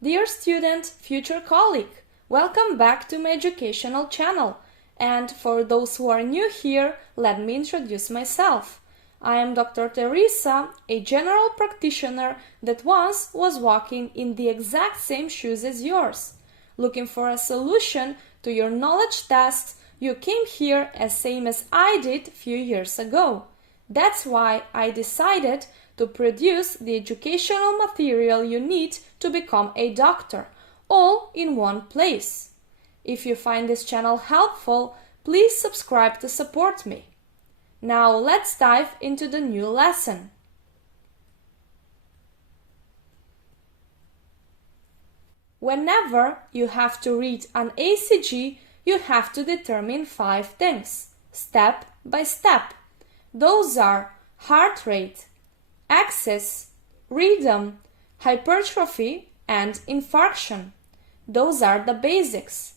Dear student, future colleague, welcome back to my educational channel. And for those who are new here, let me introduce myself. I am Dr. Teresa, a general practitioner that once was walking in the exact same shoes as yours. Looking for a solution to your knowledge tests, you came here as same as I did few years ago. That's why I decided to produce the educational material you need to become a doctor, all in one place. If you find this channel helpful, please subscribe to support me. Now let's dive into the new lesson. Whenever you have to read an ECG, you have to determine 5 things, step by step. Those are heart rate, axis, rhythm, hypertrophy, and infarction. Those are the basics.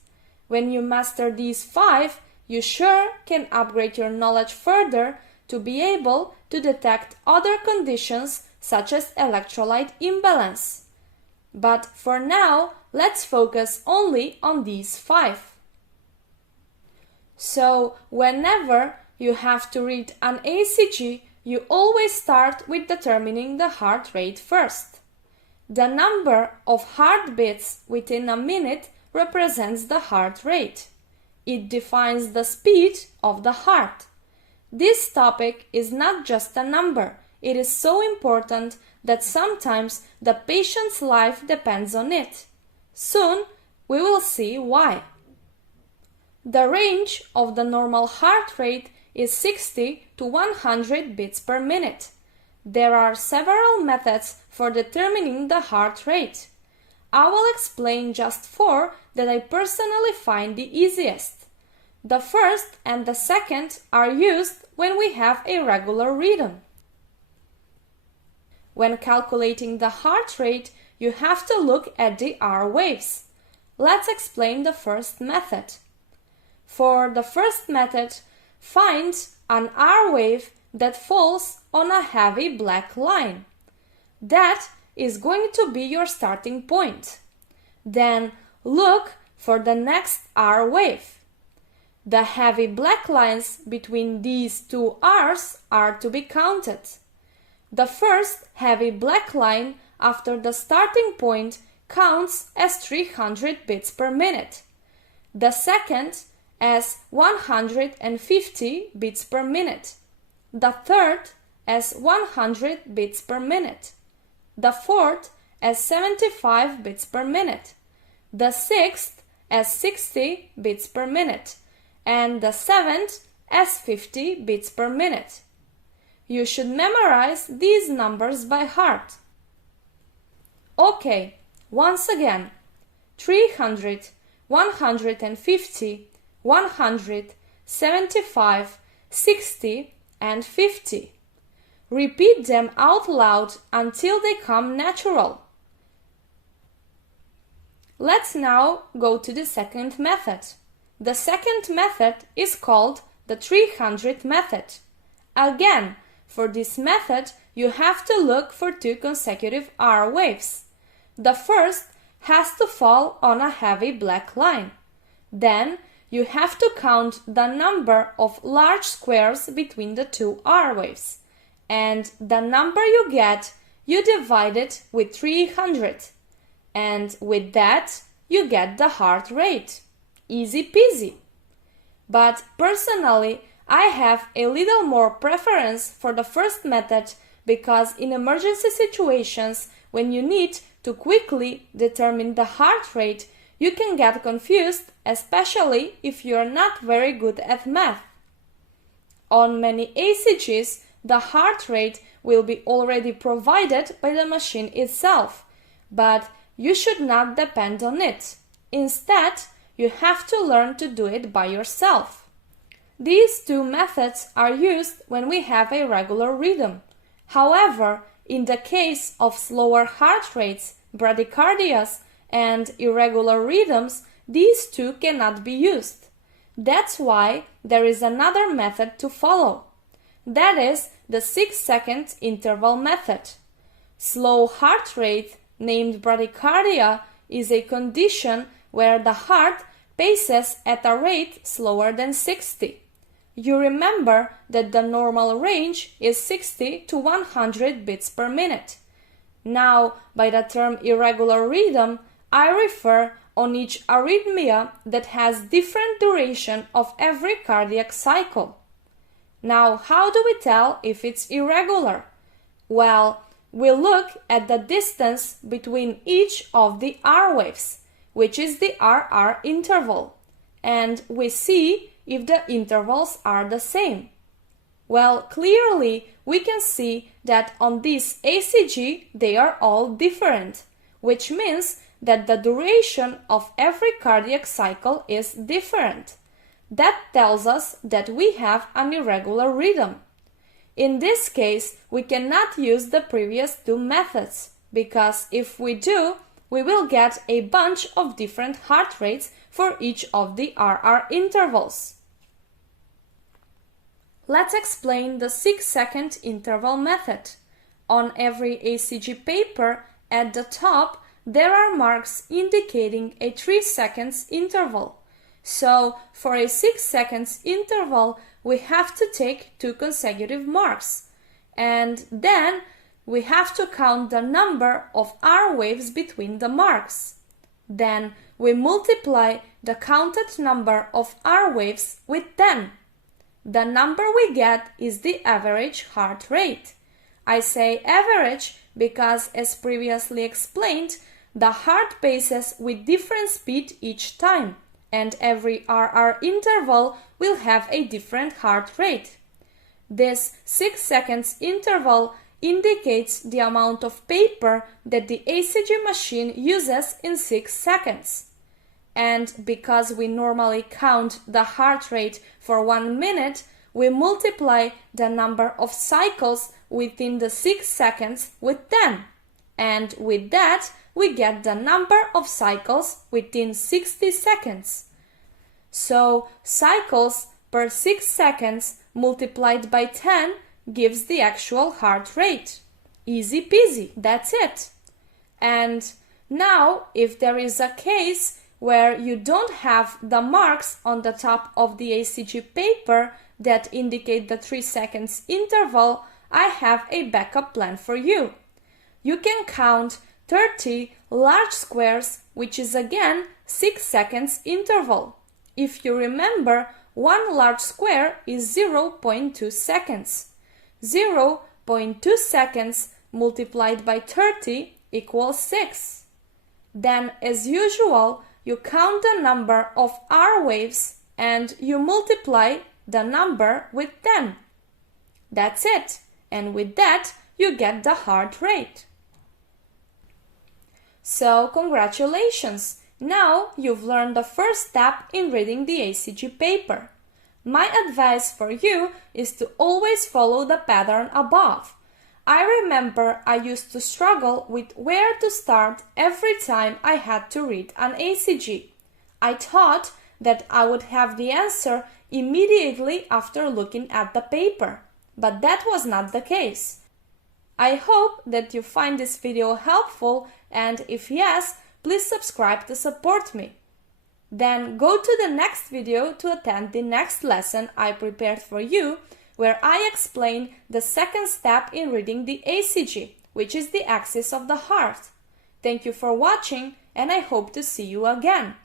When you master these 5, you sure can upgrade your knowledge further to be able to detect other conditions such as electrolyte imbalance. But for now, let's focus only on these 5. So, whenever you have to read an ECG, you always start with determining the heart rate first. The number of heartbeats within a minute represents the heart rate. It defines the speed of the heart. This topic is not just a number. It is so important that sometimes the patient's life depends on it. Soon, we will see why. The range of the normal heart rate is 60 to 100 beats per minute. There are several methods for determining the heart rate. I will explain just 4 that I personally find the easiest. The first and the second are used when we have a regular rhythm. When calculating the heart rate, you have to look at the R waves. Let's explain the first method. For the first method, find an R wave that falls on a heavy black line. That is going to be your starting point. Then look for the next R wave. The heavy black lines between these two R's are to be counted. The first heavy black line after the starting point counts as 300 beats per minute. The second as 150 beats per minute. The third as 100 beats per minute. The fourth as 75 beats per minute. The sixth as 60 beats per minute. And the seventh as 50 beats per minute. You should memorize these numbers by heart. Okay, once again, 300, 150, 100, 75, 60, and 50. Repeat them out loud until they come natural. Let's now go to the second method. The second method is called the 300 method. Again, for this method, you have to look for 2 consecutive R waves. The first has to fall on a heavy black line. Then, you have to count the number of large squares between the 2 R waves. And the number you get, you divide it with 300. And with that, you get the heart rate. Easy peasy. But personally, I have a little more preference for the first method because in emergency situations, when you need to quickly determine the heart rate, you can get confused, especially if you are not very good at math. On many ECGs, the heart rate will be already provided by the machine itself, but you should not depend on it. Instead, you have to learn to do it by yourself. These 2 methods are used when we have a regular rhythm. However, in the case of slower heart rates, bradycardias, and irregular rhythms, these 2 cannot be used. That's why there is another method to follow. That is the 6-second interval method. Slow heart rate, named bradycardia, is a condition where the heart paces at a rate slower than 60. You remember that the normal range is 60 to 100 beats per minute. Now, by the term irregular rhythm, I refer on each arrhythmia that has different duration of every cardiac cycle. Now, how do we tell if it's irregular? Well, we look at the distance between each of the R waves, which is the RR interval, and we see if the intervals are the same. Well, clearly we can see that on this ECG they are all different, which means that the duration of every cardiac cycle is different. That tells us that we have an irregular rhythm. In this case, we cannot use the previous two methods, because if we do, we will get a bunch of different heart rates for each of the RR intervals. Let's explain the 6-second interval method. On every ECG paper, at the top, there are marks indicating a 3 seconds interval. So, for a 6 seconds interval, we have to take 2 consecutive marks. And then, we have to count the number of R waves between the marks. Then, we multiply the counted number of R waves with 10. The number we get is the average heart rate. I say average because, as previously explained, the heart paces with different speed each time, and every RR interval will have a different heart rate. This 6 seconds interval indicates the amount of paper that the ECG machine uses in 6 seconds. And because we normally count the heart rate for 1 minute, we multiply the number of cycles within the 6 seconds with 10. And with that, we get the number of cycles within 60 seconds. So, cycles per 6 seconds multiplied by 10 gives the actual heart rate. Easy peasy, that's it. And now, if there is a case where you don't have the marks on the top of the ECG paper that indicate the 3 seconds interval, I have a backup plan for you. You can count 30 large squares, which is again 6 seconds interval. If you remember, one large square is 0.2 seconds. 0.2 seconds multiplied by 30 equals 6. Then, as usual, you count the number of R waves and you multiply the number with 10. That's it. And with that, you get the heart rate. So, congratulations! Now you've learned the first step in reading the ECG paper. My advice for you is to always follow the pattern above. I remember I used to struggle with where to start every time I had to read an ECG. I thought that I would have the answer immediately after looking at the paper, but that was not the case. I hope that you find this video helpful, and if yes, please subscribe to support me. Then go to the next video to attend the next lesson I prepared for you, where I explain the second step in reading the ECG, which is the axis of the heart. Thank you for watching, and I hope to see you again.